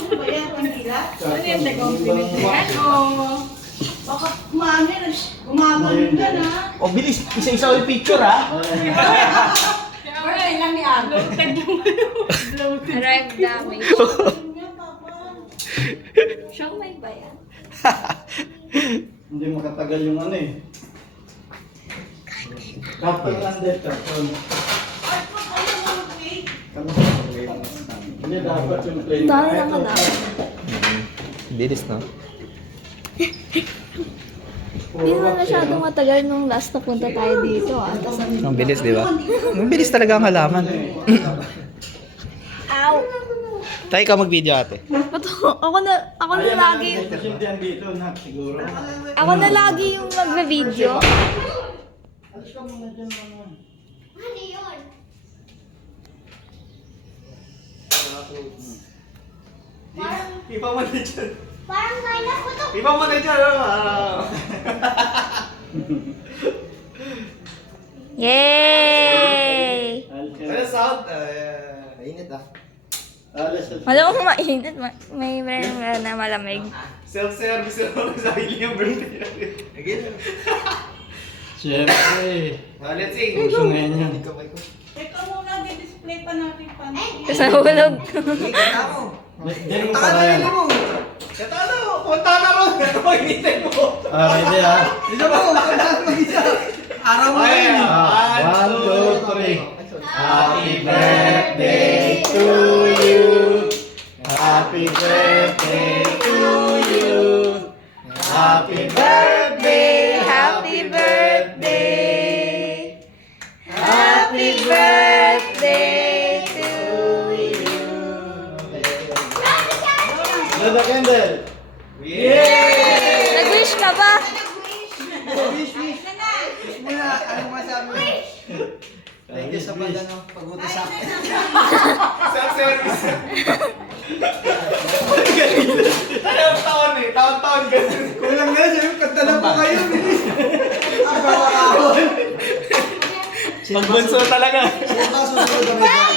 Ano yung compliment yan? O, baka gumagano ka na. O, bilis. Isa-isa yung picture, ha? Birthday lang ni Ano. Arrive damage. Siomay ba yan? Hindi makatagal yung ano eh. Kapag under carton. Hindi dapat yung plane. Dami lang kalaban. Bilis, no? Hindi naman masyadong matagal nung last na punta tayo dito ah. Tapos Ang bilis, di ba? Ang bilis talaga ang halaman. Ow! Tayo ka mag-video, ate. Ako na lagi. Hindi yan dito na siguro. Ako na lagi yung magbe-video. Alis ka muna dyan naman. Ipa mo na dyan. Parang kailan ko to. Ipa mo na dyan. Yay! Ano sound? Mainit ah. Malamang ko mainit. May meron na malamig. Self-service ako sa yung birthday. Again. Siyempre. Let's sing. Gusto ngayon yan. Teka muna, di-display pa natin pa. Tapos nahulog. Diyan mo para yan. Katalo! Punta na ron! Pag-initay mo! Hindi ah. Isa mo! Mag-isa! Araw mo yun! 1, 2, 3. Happy birthday to you! Happy birthday to you! Happy birthday! Happy birthday! Happy birthday to you! Blow the candle! Yay! Nag-wish ka ba? Wish! Muna, ano masabi mo? Thank you sa pag-utos sa akin. Self-service! Taon-taon eh! Taon-taon ganun! Kulang nga siya, kanta lang po kayo. Ang kakakahon. Pagbunso talaga! Sino ba susunod ang may